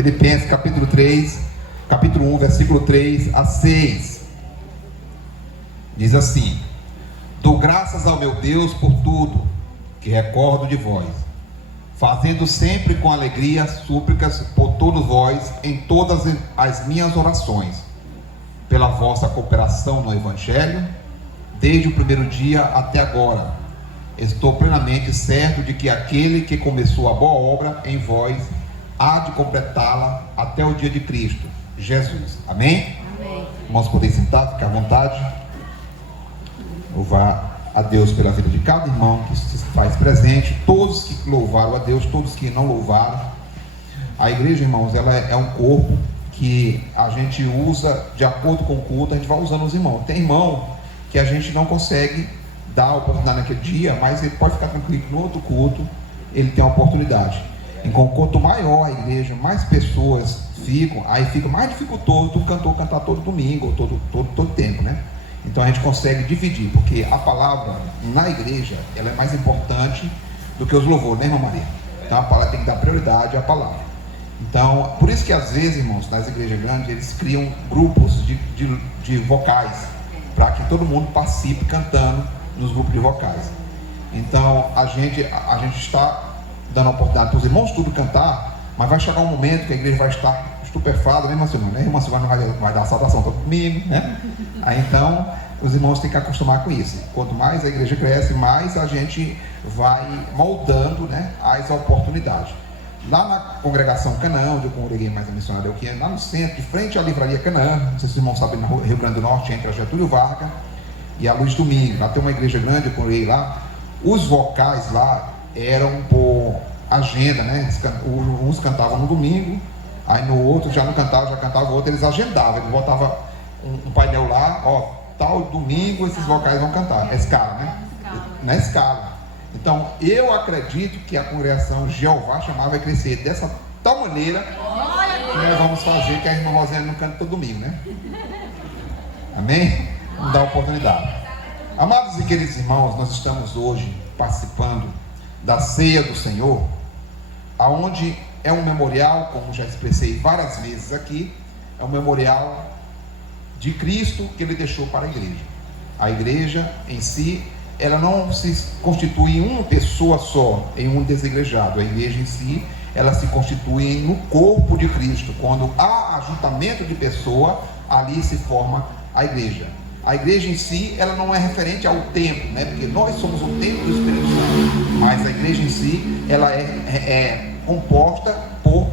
Filipenses capítulo 3, capítulo 1, versículo 3 a 6. Diz assim: dou graças ao meu Deus por tudo que recordo de vós, fazendo sempre com alegria súplicas por todos vós em todas as minhas orações, pela vossa cooperação no Evangelho, desde o primeiro dia até agora. Estou plenamente certo de que aquele que começou a boa obra em vós há de completá-la até o dia de Cristo Jesus. Amém? Amém. Irmãos, podem sentar, ficar à vontade. Louvar a Deus pela vida de cada irmão que se faz presente, todos que louvaram a Deus, todos que não louvaram. A igreja, irmãos, ela é um corpo que a gente usa de acordo com o culto, a gente vai usando os irmãos. Tem irmão que a gente não consegue dar a oportunidade naquele dia, mas ele pode ficar tranquilo que no outro culto ele tem a oportunidade. Enquanto quanto maior a igreja, mais pessoas ficam, aí fica mais dificultoso do cantor cantar todo domingo, ou todo tempo, né? Então a gente consegue dividir, porque a palavra na igreja, ela é mais importante do que os louvores, né, irmã Maria? Então a palavra tem que dar prioridade à palavra. Então, por isso que às vezes, irmãos, nas igrejas grandes, eles criam grupos de vocais, para que todo mundo participe cantando nos grupos de vocais. Então a gente está dando a oportunidade para os irmãos tudo cantar, mas vai chegar um momento que a igreja vai estar estupefada, né, irmã Silvana? Né? Irmã Silvana vai dar a saudação todo domingo, né? Aí então os irmãos têm que acostumar com isso. Quanto mais a igreja cresce, mais a gente vai moldando, né, as oportunidades. Lá na congregação Canaã, onde eu congreguei mais a missionária Euquia, lá no centro, de frente à livraria Canaã, não sei se os irmãos sabem, no Rio Grande do Norte, entre a Getúlio Vargas e a Luiz Domingo, lá tem uma igreja grande, eu congreguei lá. Os vocais lá eram por agenda, né? Uns cantavam no domingo, aí no outro já não cantava, já cantava o outro, eles agendavam, eles botavam um painel lá, ó, tal domingo esses vocais vão cantar, na escala, né? Na escala. Então eu acredito que a congregação Jeová chamava vai crescer dessa tal maneira que nós vamos fazer que a irmã Rosana não canta todo domingo, né? Amém? Vamos dar oportunidade. Amados e queridos irmãos, nós estamos hoje participando da ceia do Senhor, aonde é um memorial, como já expressei várias vezes aqui, é um memorial de Cristo que Ele deixou para a igreja. A igreja em si, ela não se constitui em uma pessoa só, em um desigrejado. A igreja em si, ela se constitui no corpo de Cristo. Quando há ajuntamento de pessoa, ali se forma a igreja. A igreja em si, ela não é referente ao templo, né? Porque nós somos o templo do Espírito Santo, mas a igreja em si, ela é composta por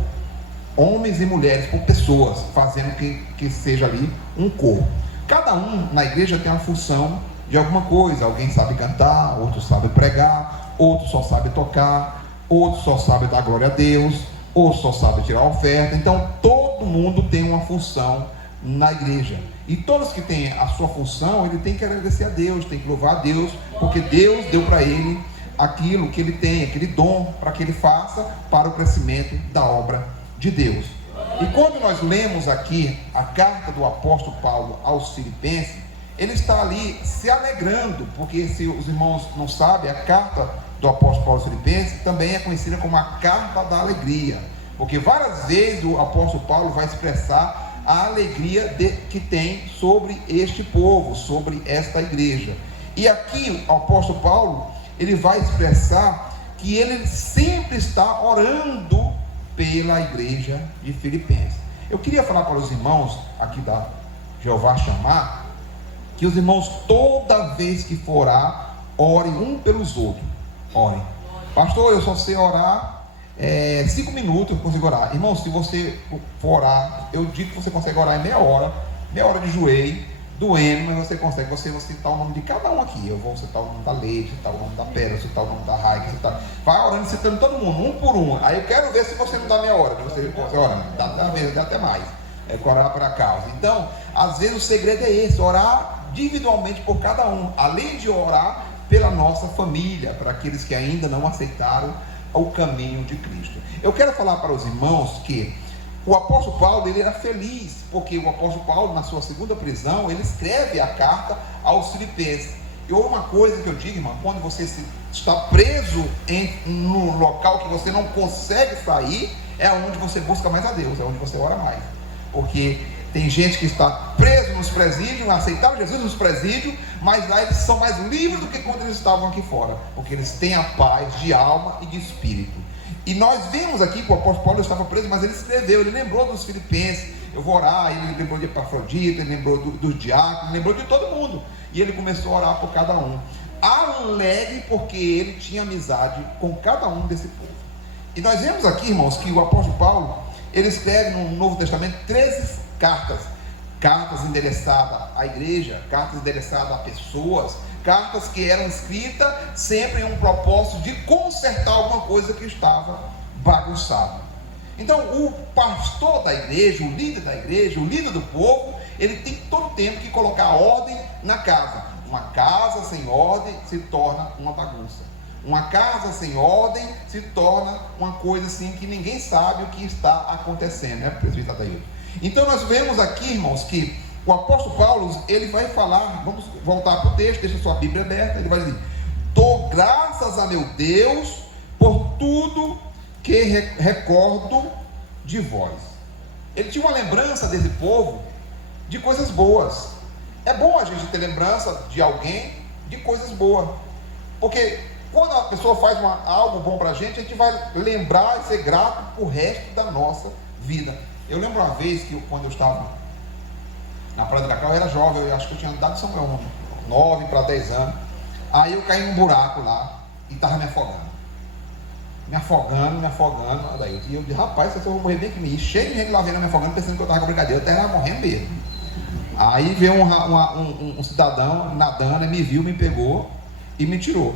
homens e mulheres, por pessoas, fazendo que seja ali um corpo. Cada um na igreja tem uma função de alguma coisa. Alguém sabe cantar, outro sabe pregar, outro só sabe tocar, outro só sabe dar glória a Deus, outro só sabe tirar a oferta. Então todo mundo tem uma função na igreja, e todos que têm a sua função, ele tem que agradecer a Deus, tem que louvar a Deus, porque Deus deu para ele aquilo que ele tem, aquele dom, para que ele faça para o crescimento da obra de Deus. E quando nós lemos aqui a carta do apóstolo Paulo aos Filipenses, ele está ali se alegrando, porque se os irmãos não sabem, a carta do apóstolo Paulo aos Filipenses também é conhecida como a carta da alegria, porque várias vezes o apóstolo Paulo vai expressar a alegria que tem sobre este povo, sobre esta igreja. E aqui o apóstolo Paulo, ele vai expressar que ele sempre está orando pela igreja de Filipenses. Eu queria falar para os irmãos aqui da Jeová chamar, que os irmãos toda vez que for orar, orem um pelos outros. Orem. Pastor, eu só sei orar 5 minutos, eu consigo orar. Irmão, se você for orar, eu digo que você consegue orar em meia hora de joelho, doendo, mas você consegue. Você vai citar o nome de cada um aqui. Eu vou citar o nome da Leite, citar o nome da Pera, citar o nome da Raik, vai orando, citando todo mundo, um por um. Aí eu quero ver se você não dá meia hora, você orando, dá até mais. Orar para a causa. Então, às vezes o segredo é esse, orar individualmente por cada um, além de orar pela nossa família, para aqueles que ainda não aceitaram o caminho de Cristo. Eu quero falar para os irmãos que o apóstolo Paulo, ele era feliz, porque o apóstolo Paulo, na sua segunda prisão, ele escreve a carta aos Filipenses. E uma coisa que eu digo, irmão, quando você está preso no local que você não consegue sair, é onde você busca mais a Deus, é onde você ora mais. Porque tem gente que está preso nos presídios, aceitaram Jesus nos presídios, mas lá eles são mais livres do que quando eles estavam aqui fora, porque eles têm a paz de alma e de espírito. E nós vimos aqui que o apóstolo Paulo estava preso, mas ele escreveu, ele lembrou dos filipenses, eu vou orar, ele lembrou de Epafrodito, ele lembrou dos diáconos, lembrou de todo mundo, e ele começou a orar por cada um, alegre, porque ele tinha amizade com cada um desse povo. E nós vemos aqui, irmãos, que o apóstolo Paulo, ele escreve no Novo Testamento 13 cartas endereçadas à igreja, cartas endereçadas a pessoas, cartas que eram escritas sempre em um propósito de consertar alguma coisa que estava bagunçada. Então o pastor da igreja, o líder da igreja, o líder do povo, ele tem todo tempo que colocar ordem na casa. Uma casa sem ordem se torna uma bagunça. Uma casa sem ordem se torna uma coisa assim que ninguém sabe o que está acontecendo, né, presbítero Adailton? Então nós vemos aqui, irmãos, que o apóstolo Paulo, ele vai falar, vamos voltar para o texto, deixa sua Bíblia aberta, ele vai dizer: dou graças a meu Deus por tudo que recordo de vós. Ele tinha uma lembrança desse povo de coisas boas. É bom a gente ter lembrança de alguém de coisas boas, porque quando a pessoa faz algo bom para a gente vai lembrar e ser grato o resto da nossa vida. Eu lembro uma vez que quando eu estava na Praia do Cacau, eu era jovem, eu acho que eu tinha dado São Leão, 9 para 10 anos. Aí eu caí num buraco lá e estava me afogando. Daí eu disse: rapaz, se eu vou morrer bem que me cheio de gente lá vendo me afogando, pensando que eu estava com brincadeira, eu estava morrendo mesmo. Aí veio um cidadão nadando, me viu, me pegou e me tirou.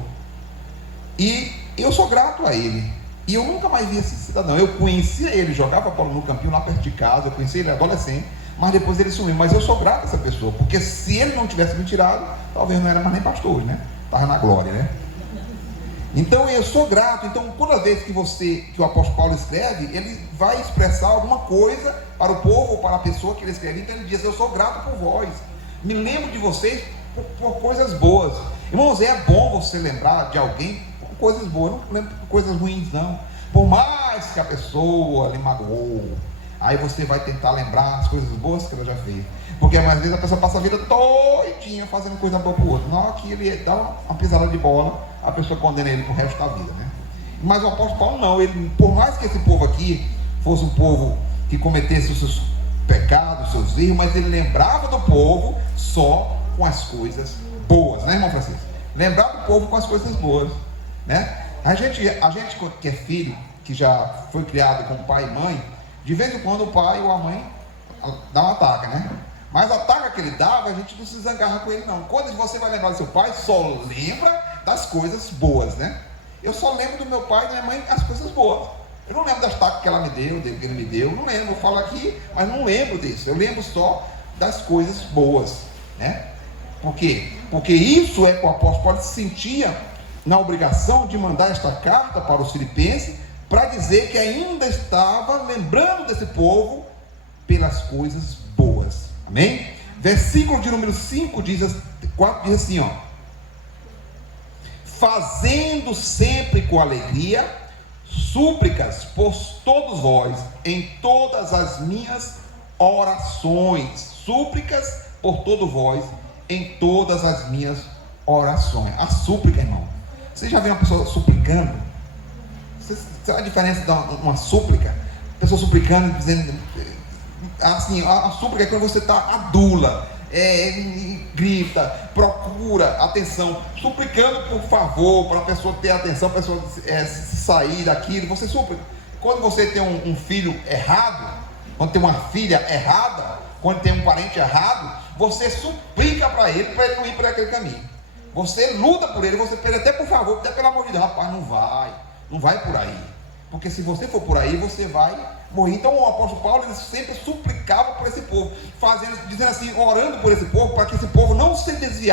E eu sou grato a ele. E eu nunca mais vi esse cidadão. Eu conhecia ele, jogava bola no campinho lá perto de casa, eu conhecia ele adolescente, mas depois ele sumiu. Mas eu sou grato a essa pessoa, porque se ele não tivesse me tirado, talvez não era mais nem pastor hoje, né? Estava na glória, né? Então eu sou grato. Então toda vez que o apóstolo Paulo escreve, ele vai expressar alguma coisa para o povo ou para a pessoa que ele escreve. Então ele diz: eu sou grato por vós, me lembro de vocês por coisas boas. Irmãos, é bom você lembrar de alguém por coisas boas, não lembro por coisas ruins não. Por mais que a pessoa lhe magoou, aí você vai tentar lembrar as coisas boas que ela já fez, porque às vezes a pessoa passa a vida todinha fazendo coisa boa para o outro. Na hora que ele dá uma pisada de bola, a pessoa condena ele para o resto da vida, né? Mas o apóstolo Paulo não, ele, por mais que esse povo aqui fosse um povo que cometesse os seus pecados, os seus erros, mas ele lembrava do povo só com as coisas boas, né, irmão Francisco? Lembrar do povo com as coisas boas, né? A gente que é filho, que já foi criado com pai e mãe, de vez em quando o pai ou a mãe dá uma ataca, né? Mas a ataca que ele dava, a gente não se zangarra com ele não. Quando você vai lembrar do seu pai, só lembra das coisas boas, né? Eu só lembro do meu pai e da minha mãe as coisas boas. Eu não lembro das tacas que ela me deu, que ele me deu, não lembro, eu falo aqui, mas não lembro disso. Eu lembro só das coisas boas, né? Por quê? Porque isso é que o apóstolo Paulo se sentia na obrigação de mandar esta carta para os filipenses, para dizer que ainda estava lembrando desse povo pelas coisas boas. Amém? Versículo de número 5 diz assim, ó: fazendo sempre com alegria súplicas por todos vós em todas as minhas orações. Súplicas por todos vós em todas as minhas orações. A súplica, irmão, você já viu uma pessoa suplicando? Você sabe a diferença de uma súplica? A pessoa suplicando, dizendo assim, a súplica é quando você está adula, grita, procura atenção, suplicando por favor, para a pessoa ter atenção, para a pessoa sair daquilo. Você suplica. Quando você tem um filho errado, quando tem uma filha errada, quando tem um parente errado, você suplica para ele não ir por aquele caminho. Você luta por ele, você pede até por favor, até pelo amor de Deus, rapaz, não vai por aí, porque se você for por aí, você vai morrer. Então o apóstolo Paulo, ele sempre suplicava por esse povo, dizendo assim, orando por esse povo, para que esse povo não se desviasse